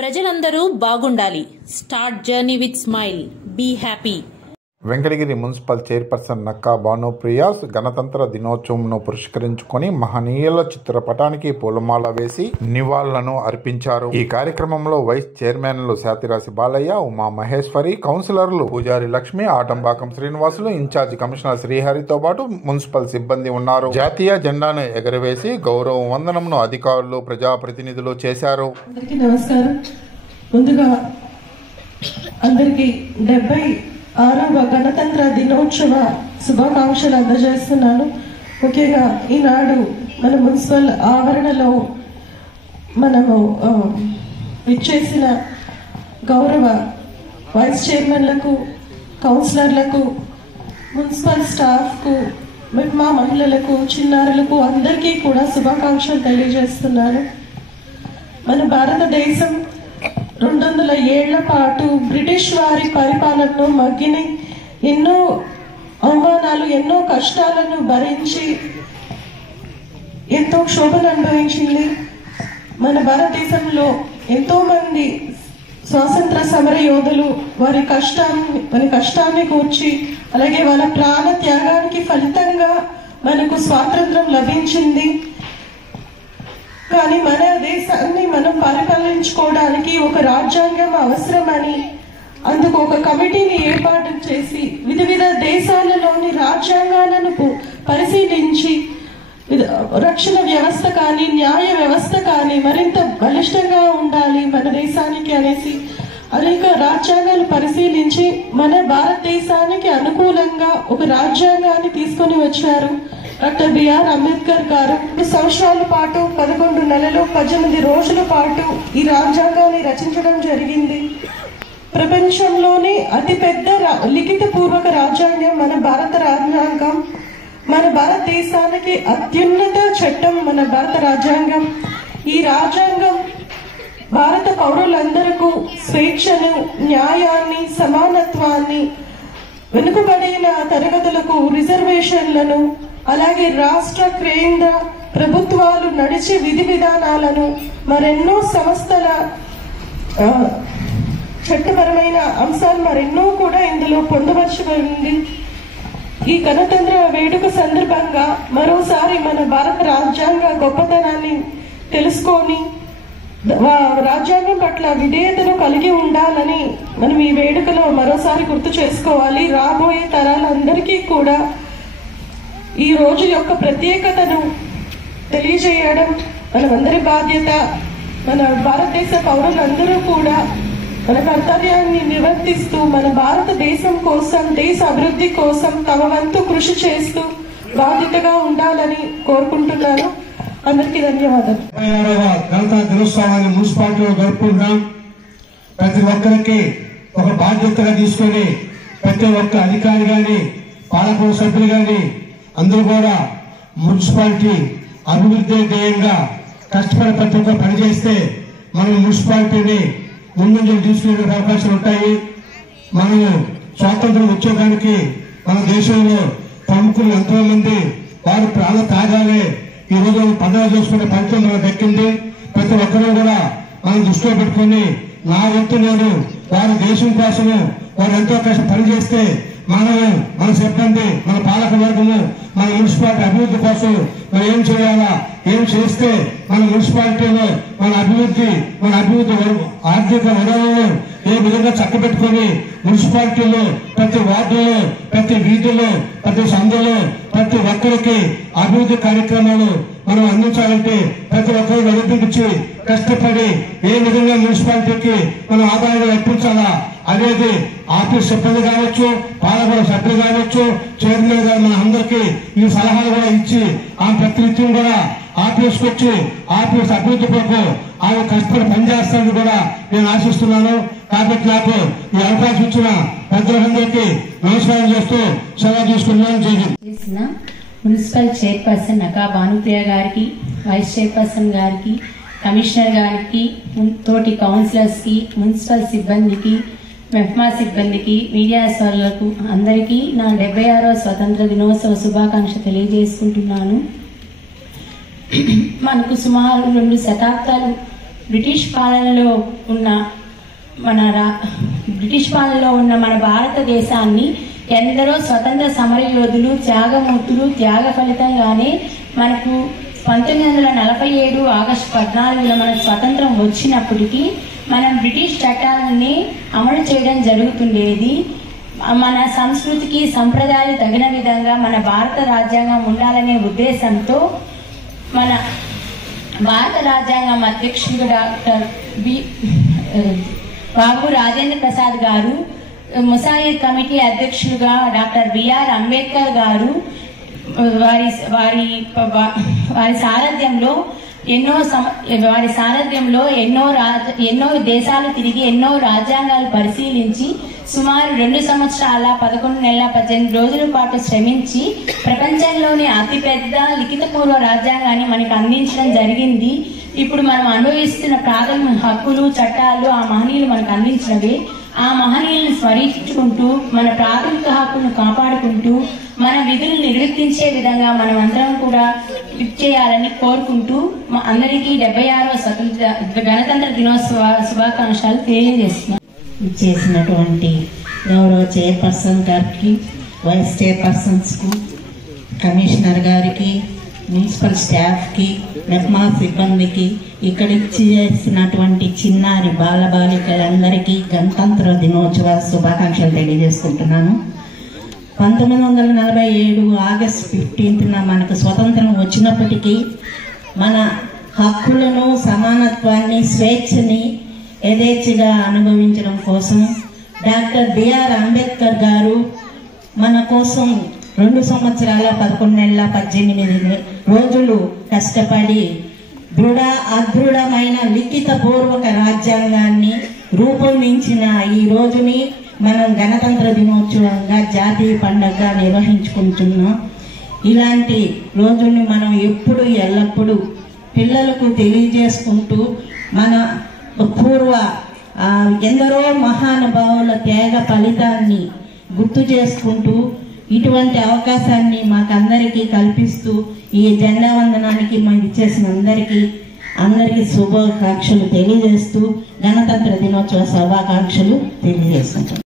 ప్రజలందరూ బాగుండాలి. Start journey with smile. Be happy. Venkatagiri municipal chairperson Nakka Bhanupriya గణతంత్ర దినోత్సవంను పురస్కరించుకొని మహనీయుల చిత్రపటానికి పూలమాల వేసి నివాళులను అర్పించారు. ఈ కార్యక్రమంలో వైస్ చైర్మన్లు శాతిరాశి బాలయ్య, ఉమా మహేశ్వరి, కౌన్సిలర్లు పూజారి లక్ష్మి, ఆటంబాకం శ్రీనివాసులు, ఇన్ఛార్జ్ కమిషనర్ శ్రీహరితో పాటు మున్సిపల్ సిబ్బంది ఉన్నారు. జాతీయ జెండాను ఎగరవేసి గౌరవ వందనంను అధికారులు, ప్రజాప్రతినిధులు చేశారు. ముందుగా అందరికీ 76వ గణతంత్ర దినోత్సవ శుభాకాంక్షలు అందజేస్తున్నాను. ముఖ్యంగా ఈనాడు మన మున్సిపల్ ఆవరణలో మనము విచ్చేసిన గౌరవ వైస్ చైర్మన్లకు, కౌన్సిలర్లకు, మున్సిపల్ స్టాఫ్కు, మా మహిళలకు, చిన్నారులకు అందరికీ కూడా శుభాకాంక్షలు తెలియజేస్తున్నాను. మన భారతదేశం 200 ఏళ్ల పాటు బ్రిటిష్ వారి పరిపాలనను మగ్గిని ఎన్నో అవమానాలు, ఎన్నో కష్టాలను భరించి ఎంతో క్షోభను అనుభవించింది. మన భారతదేశంలో ఎంతో మంది స్వాతంత్ర సమర యోధులు వారి కష్టాన్ని కూర్చి, అలాగే వాళ్ళ ప్రాణ త్యాగానికి ఫలితంగా మనకు స్వాతంత్రం లభించింది. కానీ మన దేశాన్ని మనం పరిపాలించుకోవడానికి ఒక రాజ్యాంగం అవసరమని అందుకు ఒక కమిటీని ఏర్పాటు చేసి వివిధ దేశాలలోని రాజ్యాంగాలను పరిశీలించి రక్షణ వ్యవస్థ కానీ, న్యాయ వ్యవస్థ కానీ మరింత బలిష్టంగా ఉండాలి మన దేశానికి అనేసి అనేక రాజ్యాంగాలు పరిశీలించి మన భారతదేశానికి అనుకూలంగా ఒక రాజ్యాంగాన్ని తీసుకొని వచ్చారు డాక్టర్ బిఆర్ అంబేద్కర్ గారు. 2 సంవత్సరాల పాటు 11 నెలలు 18 రోజుల పాటు ఈ రాజ్యాంగాన్ని రచించడం జరిగింది. ప్రపంచంలోనే అతిపెద్ద లిఖిత పూర్వక రాజ్యాంగం మన భారత రాజ్యాంగం. మన భారతదేశానికి అత్యున్నత చట్టం మన భారత రాజ్యాంగం. ఈ రాజ్యాంగం భారత పౌరులందరికీ స్వేచ్ఛను, న్యాయాన్ని, సమానత్వాన్ని, వెనుకబడిన తరగతులకు రిజర్వేషన్లను, అలాగే రాష్ట్ర, కేంద్ర ప్రభుత్వాలు నడిచే విధి విధానాలను, మరెన్నో సంస్థల చట్టపరమైన అంశాలు మరెన్నో కూడా ఇందులో పొందుపరచబడింది. ఈ గణతంత్ర వేడుక సందర్భంగా మరోసారి మన భారత రాజ్యాంగ గొప్పతనాన్ని తెలుసుకొని రాజ్యాంగం పట్ల విధేయతను కలిగి ఉండాలని మనం ఈ వేడుకలో మరోసారి గుర్తు చేసుకోవాలి. రాబోయే తరాలందరికీ కూడా ఈ రోజు యొక్క ప్రత్యేకతను తెలియజేయడం మనమందరి బాధ్యత. మన భారతదేశ పౌరులందరూ కూడా మన కర్తవ్యాన్ని నిర్వర్తిస్తూ మన భారతదేశం కోసం, దేశ అభివృద్ధి కోసం తమ వంతు కృషి చేస్తూ బాధ్యతగా ఉండాలని కోరుకుంటున్నాను. అందరికీ ధన్యవాదాలు. 76వ గణతంత్ర దినోత్సవాన్ని మున్సిపాలిటీలో జరుపుకుంటాం. ప్రతి ఒక్కరికి ఒక బాధ్యతగా తీసుకొని ప్రతి ఒక్క అధికారి గాని, పాలక సభ్యులు గాని అందరూ కూడా మున్సిపాలిటీ అభివృద్ధి ధ్యేయంగా కష్టపడి ప్రతి ఒక్కరు పనిచేస్తే మనం మున్సిపాలిటీని ముందు తీసుకునే అవకాశాలు ఉంటాయి. మనము స్వాతంత్రం వచ్చేదానికి మన దేశంలో ప్రముఖులు ఎంతో మంది వారు ప్రాణ త్యాగాలే ఈ రోజు పదవి చేసుకునే ఫలితం మనకు దక్కింది. ప్రతి ఒక్కరూ కూడా మనం దృష్టిలో పెట్టుకుని నా వంతు నేను వారి దేశం కోసము వారు ఎంతో కష్టం పనిచేస్తే మనము, మన సిబ్బంది, మన పాలక వర్గము మన మున్సిపాలిటీ అభివృద్ధి కోసం మనం ఏం చేయాలా, ఏం చేస్తే మన మున్సిపాలిటీలో మన అభివృద్ధి ఆర్థిక వనరులను ఏ విధంగా చక్కబెట్టుకుని మున్సిపాలిటీలో ప్రతి వార్డులో, ప్రతి వీధిలో, ప్రతి సందులో ప్రతి ఒక్కరికి అభివృద్ధి కార్యక్రమాలు మనం అందించాలంటే ప్రతి ఒక్కరు నడిపించి కష్టపడి ఏ విధంగా మున్సిపాలిటీకి మనం ఆదాయాలు అర్పించాలా అనేది ఆఫీస్ సిబ్బంది కావచ్చు, పాలక సభ్యులు కావచ్చు, చైర్మన్ గారు మన అందరికీ ఈ సలహాలు కూడా ఇచ్చి ఆ ప్రతినిత్యం కూడా ఆఫీస్కి వచ్చి ఆఫీస్ అభివృద్ధి కొరకు ఆయన కష్టపడి పనిచేస్తానని కూడా నేను ఆశిస్తున్నాను. కాబట్టి నాకు ఈ అవకాశం ఇచ్చిన పెద్దలందరికీ నమస్కారం చేస్తూ సెలవు తీసుకున్నాను. మున్సిపల్ చైర్పర్సన్ నక్కా భానుప్రియ గారికి, వైస్ చైర్పర్సన్ గారికి, కమిషనర్ గారికి, తోటి కౌన్సిలర్స్ కి, మున్సిపల్ సిబ్బందికి, మెహ్మా సిబ్బందికి, మీడియా సోదరులకు అందరికీ నా 76వ స్వతంత్ర దినోత్సవ శుభాకాంక్ష తెలియజేసుకుంటున్నాను. మనకు సుమారు 2 శతాబ్దాలు బ్రిటిష్ పాలనలో ఉన్న మన భారతదేశాన్ని ఎందరో స్వతంత్ర సమరయోధులు త్యాగమూర్తులు త్యాగ ఫలితంగానే మనకు 1947 ఆగస్టు 14న మనకు స్వతంత్రం వచ్చినప్పటికీ మనం బ్రిటిష్ చట్టాలని అమలు చేయడం జరుగుతుండేది. మన సంస్కృతికి సంప్రదాయాలు తగిన విధంగా మన భారత రాజ్యాంగం ఉండాలనే ఉద్దేశంతో మన భారత రాజ్యాంగం అధ్యక్షుడు డాక్టర్ బాబు రాజేంద్ర ప్రసాద్ గారు, ముసాయిర్ కమిటీ అధ్యక్షులుగా డాక్టర్ బిఆర్ అంబేద్కర్ గారు వారి సారథ్యంలో ఎన్నో దేశాలు తిరిగి ఎన్నో రాజ్యాంగాలు పరిశీలించి సుమారు 2 సంవత్సరాల 11 నెలల 18 రోజుల పాటు శ్రమించి ప్రపంచంలోని అతిపెద్ద లిఖితపూర్వ రాజ్యాంగాన్ని మనకు అందించడం జరిగింది. ఇప్పుడు మనం అనుభవిస్తున్న ప్రాథమిక హక్కులు చట్టాలు ఆ మహనీయులు మనకు అందించినవి. ఆ మహనీయులను స్మరించుకుంటూ మన ప్రాథమిక హక్కులను కాపాడుకుంటూ మన విధులు నిర్వర్తించే విధంగా మనం అందరం కూడా చేయాలని కోరుకుంటూ అందరికీ 76వ గణతంత్ర దినోత్సవ శుభాకాంక్షలు తెలియజేస్తున్నాం. చేసినటువంటి గౌరవ చైర్పర్సన్ గారికి, వైస్ చైర్పర్సన్స్ కు, కమిషనర్ గారికి, మున్సిపల్ స్టాఫ్ కి, మెఫ్మా సిబ్బందికి, ఇక్కడ చేసినటువంటి చిన్నారి బాలబాలికలందరికీ గణతంత్ర దినోత్సవ శుభాకాంక్షలు తెలియజేసుకుంటున్నాను. 1947 ఆగస్టు 15న మనకు స్వతంత్రం వచ్చినప్పటికీ మన హక్కులను, సమానత్వాన్ని, స్వేచ్ఛని యథేచ్ఛగా అనుభవించడం కోసం డాక్టర్ బిఆర్ అంబేద్కర్ గారు మన కోసం 2 సంవత్సరాల 11 నెలల 18 రోజులు కష్టపడి అదృఢమైన లిఖిత పూర్వక రాజ్యాంగాన్ని రూపొందించిన ఈ రోజుని మనం గణతంత్ర దినోత్సవంగా జాతీయ పండుగగా నిర్వహించుకుంటున్నాం. ఇలాంటి రోజుని మనం ఎప్పుడు ఎల్లప్పుడూ పిల్లలకు తెలియజేసుకుంటూ మన పూర్వ ఎందరో మహానుభావుల త్యాగ ఫలితాన్ని గుర్తు చేసుకుంటూ ఇటువంటి అవకాశాన్ని మాకందరికీ కల్పిస్తూ ఈ జెండా వందనానికి మేము ఇచ్చేసిన అందరికీ శుభాకాంక్షలు తెలియజేస్తూ గణతంత్ర దినోత్సవ శుభాకాంక్షలు తెలియజేస్తున్నాం.